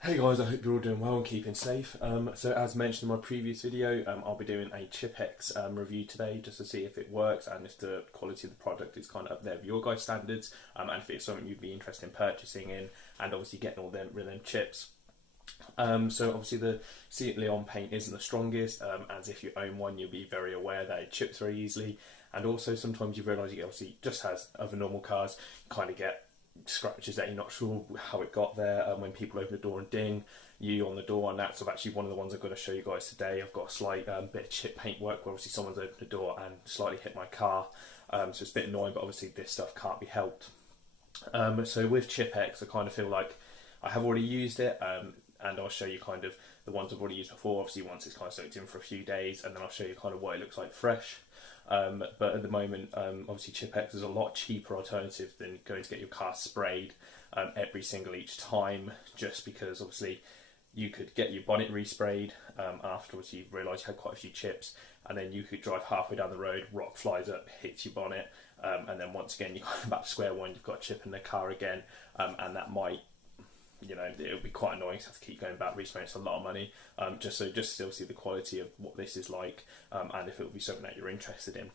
Hey guys, I hope you're all doing well and keeping safe. So as mentioned in my previous video, I'll be doing a Chipex review today just to see if it works and if the quality of the product is kind of up there with your guys' standards, and if it's something you'd be interested in purchasing in and obviously getting all them chips. So obviously the Seat Leon paint isn't the strongest, as if you own one you'll be very aware that it chips very easily, and also sometimes you realise you obviously just as other normal cars kind of get scratches that you're not sure how it got there, when people open the door and ding you on the door, and that's actually one of the ones I've got to show you guys today. I've got a slight bit of chip paint work where obviously someone's opened the door and slightly hit my car, so it's a bit annoying, but obviously this stuff can't be helped. So with Chipex I kind of feel like I have already used it, and I'll show you kind of the ones I've already used before, obviously once it's kind of soaked in for a few days, and then I'll show you kind of what it looks like fresh. But at the moment, obviously Chipex is a lot cheaper alternative than going to get your car sprayed every single each time, just because obviously you could get your bonnet resprayed afterwards. You realise you had quite a few chips, and then you could drive halfway down the road, rock flies up, hits your bonnet, and then once again you come back to square one, you've got a chip in the car again, and that might, you know, it'll be quite annoying to have to keep going back respraying. It's a lot of money, just to still see the quality of what this is like, and if it will be something that you're interested in.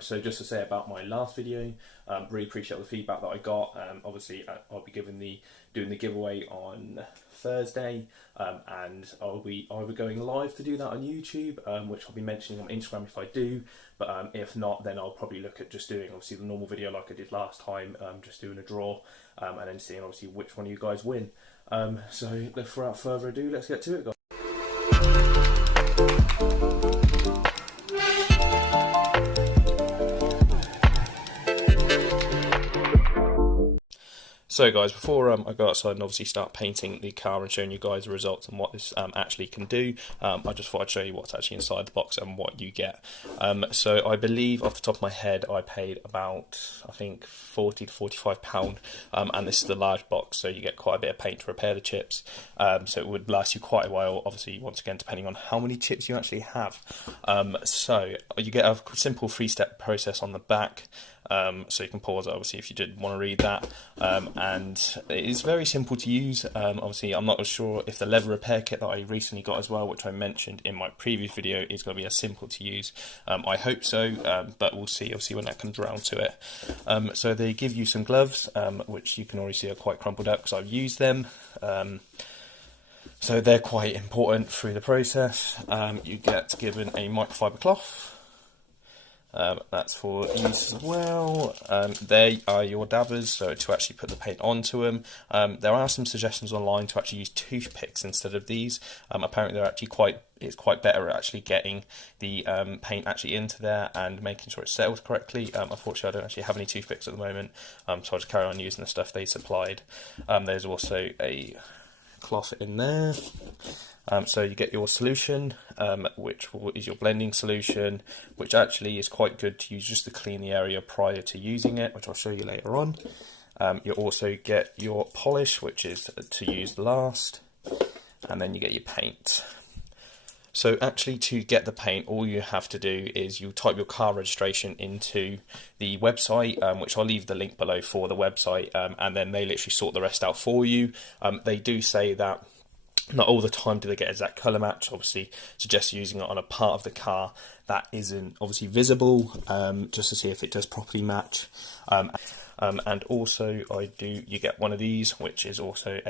So just to say about my last video, really appreciate the feedback that I got. Obviously I'll be doing the giveaway on Thursday, and I'll be either going live to do that on YouTube, which I'll be mentioning on Instagram if I do, but if not, then I'll probably look at just doing obviously the normal video like I did last time, just doing a draw, and then seeing obviously which one of you guys win. So without further ado, let's get to it, guys. So guys, before I go outside and obviously start painting the car and showing you guys the results and what this actually can do, I just thought I'd show you what's actually inside the box and what you get. So I believe off the top of my head I paid about, I think, £40 to £45, and this is the large box, so you get quite a bit of paint to repair the chips, so it would last you quite a while, obviously once again depending on how many chips you actually have. So you get a simple 3-step process on the back. So you can pause it obviously if you did want to read that, and it is very simple to use. Obviously I'm not sure if the leather repair kit that I recently got as well, which I mentioned in my previous video, is going to be as simple to use. I hope so, but we'll see obviously when that comes around to it. So they give you some gloves, which you can already see are quite crumpled up because I've used them. So they're quite important through the process. You get given a microfiber cloth. That's for use as well. They are your dabbers, so to actually put the paint onto them. There are some suggestions online to actually use toothpicks instead of these. Apparently they're actually it's quite better at actually getting the paint into there and making sure it settles correctly. Unfortunately I don't actually have any toothpicks at the moment, so I'll just carry on using the stuff they supplied. There's also a cloth in there. So you get your solution, which is your blending solution, which actually is quite good to use just to clean the area prior to using it, which I'll show you later on. You also get your polish, which is to use last, and then you get your paint. So actually to get the paint, all you have to do is you type your car registration into the website, which I'll leave the link below for the website, and then they literally sort the rest out for you. They do say that not all the time do they get exact colour match, obviously suggest using it on a part of the car that isn't obviously visible, just to see if it does properly match. And also you get one of these, which is also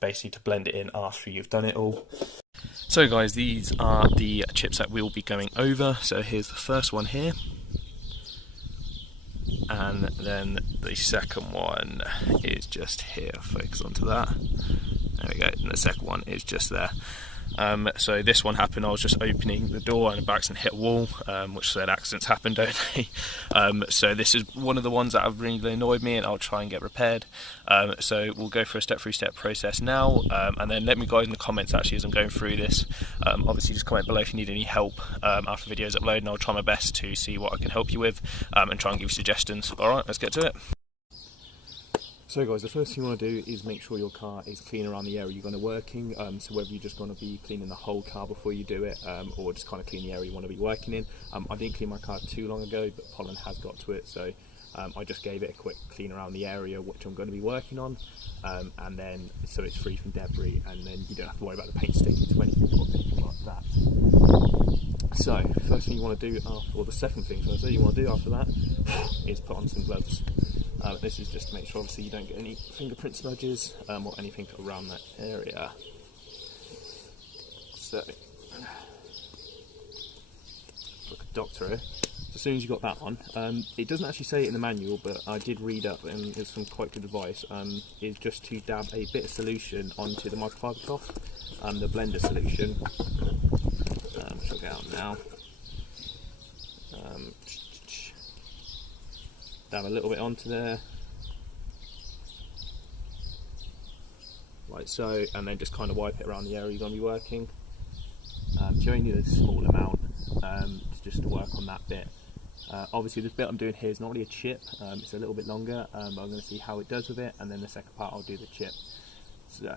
basically to blend it in after you've done it all. So guys, these are the chips that we'll be going over. So here's the first one here, and then the second one is just here. Focus onto that. There we go, and the second one is just there. So this one happened, I was just opening the door and by accident hit a wall, which said accidents happen, don't they? So this is one of the ones that have really annoyed me, and I'll try and get repaired. So we'll go for a step-by-step process now, and then let me guys in the comments actually as I'm going through this. Obviously just comment below if you need any help after the video's uploaded, and I'll try my best to see what I can help you with, and try and give you suggestions. Alright, let's get to it. So guys, the first thing you want to do is make sure your car is clean around the area you're going to working. So whether you're just going to be cleaning the whole car before you do it, or just kind of clean the area you want to be working in. I didn't clean my car too long ago, but pollen has got to it, so I just gave it a quick clean around the area which I'm going to be working on, and then so it's free from debris, and then you don't have to worry about the paint sticking to anything or anything like that. So first thing you want to do after, or the second thing you want to do after that is put on some gloves. This is just to make sure obviously you don't get any fingerprint smudges or anything around that area. So look at doctor here. As soon as you got that on, it doesn't actually say it in the manual, but I did read up and it's some quite good advice, is just to dab a bit of solution onto the microfiber cloth, the blender solution, which I'll get out now. Dab a little bit onto there, like so, and then just kind of wipe it around the area you're going to be working. You only need a small amount, just to work on that bit. Obviously this bit I'm doing here is not really a chip, it's a little bit longer, but I'm going to see how it does with it, and then the second part I'll do the chip. So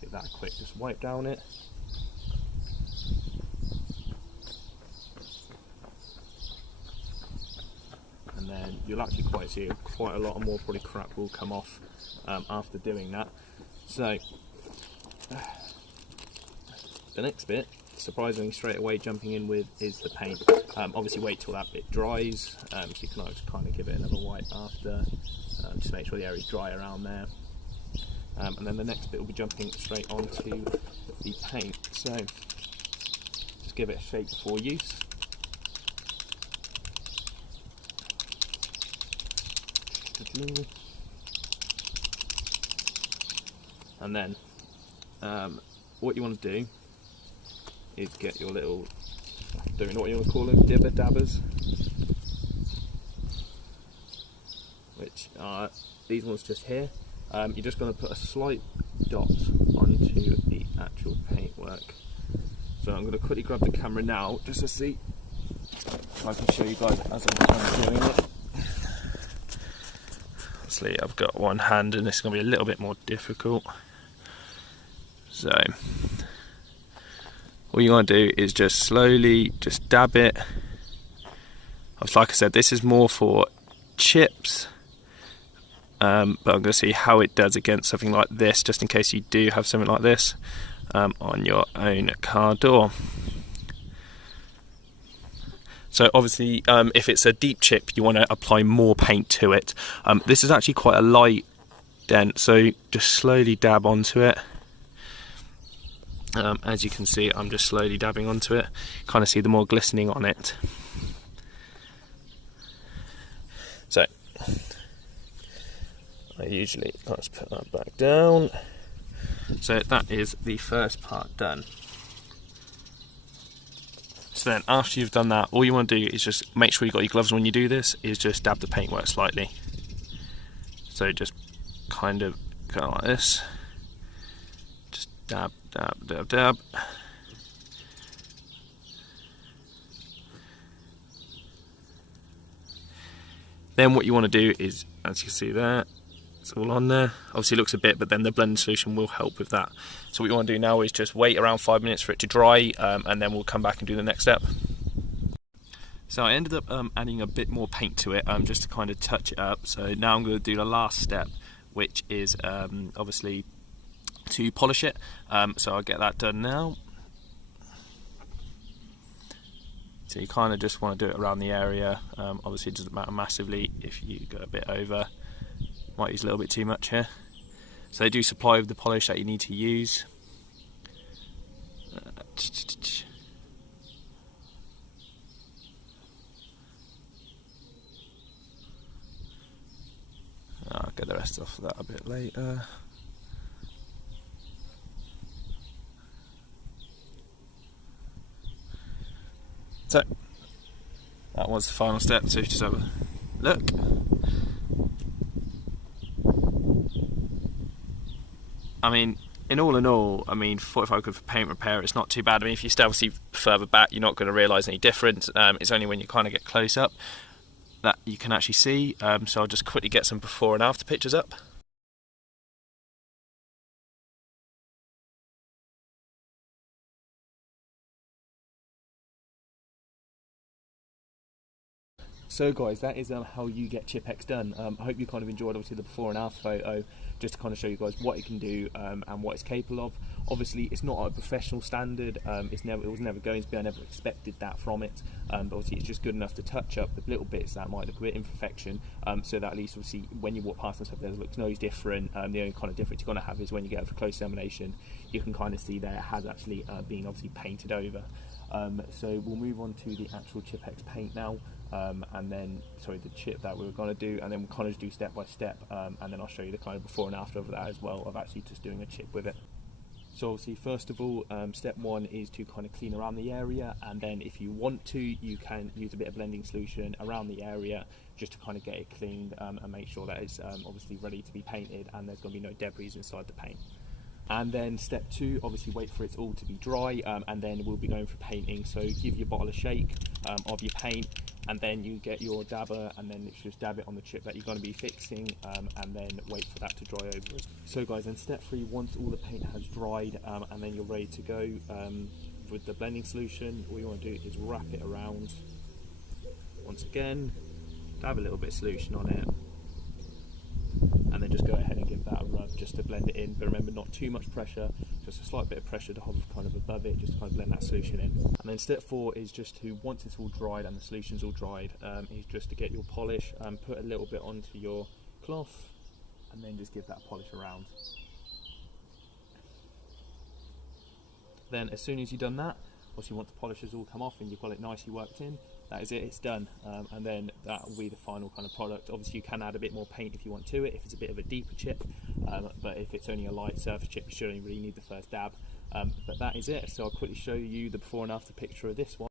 give that a quick just wipe down it. And then you'll actually see quite a lot more probably crap will come off after doing that. So the next bit, surprisingly straight away jumping in with, is the paint. Obviously wait till that bit dries, so you can kind of give it another wipe after, just make sure the area is dry around there. And then the next bit will be jumping straight onto the paint. So just give it a shake before use. And then what you want to do is get your little, don't know what you want to call them, dibber dabbers, which are these ones just here. You're just going to put a slight dot onto the actual paintwork. So I'm going to quickly grab the camera now just to see if I can show you guys as I'm doing it. Obviously I've got one hand and this is going to be a little bit more difficult. So all you want to do is just slowly just dab it. Like I said, this is more for chips, but I'm going to see how it does against something like this, just in case you do have something like this on your own car door. So obviously if it's a deep chip you want to apply more paint to it. This is actually quite a light dent, so just slowly dab onto it. As you can see, I'm just slowly dabbing onto it. Kind of see the more glistening on it. So let's put that back down. So that is the first part done. So then after you've done that, all you want to do is just make sure you've got your gloves when you do this, is just dab the paintwork slightly. So just kind of go like this. Just dab, dab, dab, dab. Then what you want to do is, as you can see there, it's all on there. Obviously it looks a bit, but then the blending solution will help with that. So what you want to do now is just wait around 5 minutes for it to dry, and then we'll come back and do the next step. So I ended up adding a bit more paint to it, just to kind of touch it up. So now I'm going to do the last step, which is obviously to polish it. So I'll get that done now. So you kind of just want to do it around the area. Obviously it doesn't matter massively if you go a bit over. Might use a little bit too much here. So they do supply with the polish that you need to use. I'll get the rest off of that a bit later. So that was the final step, so just have a look. I mean, in all, I mean, 45 quid for paint repair, it's not too bad. I mean, if you stay obviously further back, you're not going to realise any difference. It's only when you kind of get close up that you can actually see. So I'll just quickly get some before and after pictures up. So guys, that is how you get Chipex done. I hope you kind of enjoyed obviously the before and after photo, just to kind of show you guys what it can do and what it's capable of. Obviously it's not a professional standard, it was never going to be, I never expected that from it, but obviously it's just good enough to touch up the little bits that might look a bit imperfection, so that at least obviously when you walk past and stuff, it looks no different. The only kind of difference you're going to have is when you get it for close examination, you can kind of see that it has actually been obviously painted over. So we'll move on to the actual Chipex paint now, and then the chip that we were going to do, and then we'll kind of do step by step, and then I'll show you the kind of before and after of that as well, of actually just doing a chip with it. So obviously first of all, step one is to kind of clean around the area, and then if you want to, you can use a bit of blending solution around the area just to kind of get it cleaned and make sure that it's obviously ready to be painted and there's going to be no debris inside the paint. And then step two, obviously wait for it all to be dry, and then we'll be going for painting. So give your bottle a shake of your paint, and then you get your dabber, and then just dab it on the chip that you're going to be fixing, and then wait for that to dry over. So guys, then step three, once all the paint has dried, and then you're ready to go with the blending solution, all you want to do is wrap it around. Once again, dab a little bit of solution on it, and then just go ahead and give that a rub just to blend it in. But remember, not too much pressure, just a slight bit of pressure to hover kind of above it, just to kind of blend that solution in. And then step four is just to, once it's all dried and the solution's all dried, is just to get your polish, put a little bit onto your cloth, and then just give that polish around. Then as soon as you've done that, obviously once the polish has all come off and you've got it nicely worked in, that is it, it's done. And then that will be the final kind of product. Obviously you can add a bit more paint if you want to it, if it's a bit of a deeper chip, but if it's only a light surface chip, you should only really need the first dab. But that is it. So I'll quickly show you the before and after picture of this one.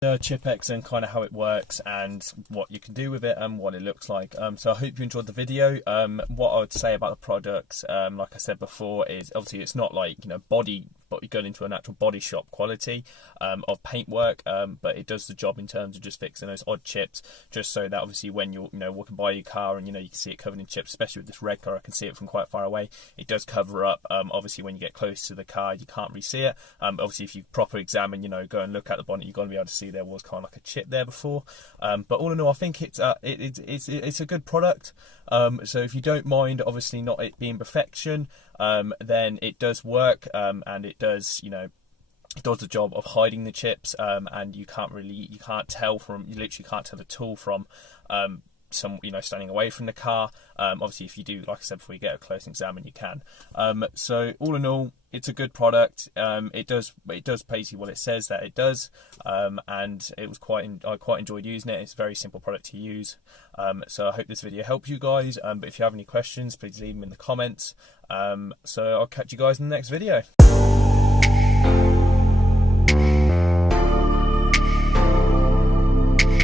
The Chipex and kind of how it works and what you can do with it and what it looks like. So I hope you enjoyed the video. What I would say about the products, like I said before, is obviously it's not like, you know, body but going into an actual body shop quality of paintwork, but it does the job in terms of just fixing those odd chips, just so that obviously when you're, you know, walking by your car and, you know, you can see it covered in chips, especially with this red car, I can see it from quite far away. It does cover up. Obviously when you get close to the car you can't really see it. Obviously if you properly examine, you know, go and look at the bonnet, you're going to be able to see there was kind of like a chip there before. But all in all, I think it's a good product. So if you don't mind, obviously not it being perfection, then it does work, and it does, you know, it does the job of hiding the chips, and you literally can't tell the tool from some, you know, standing away from the car. Obviously if you do, like I said before, you get a close examine, you can. So all in all, it's a good product. It does basically what it says that it does, and it was I quite enjoyed using it. It's a very simple product to use. So I hope this video helped you guys, but if you have any questions, please leave them in the comments. So I'll catch you guys in the next video.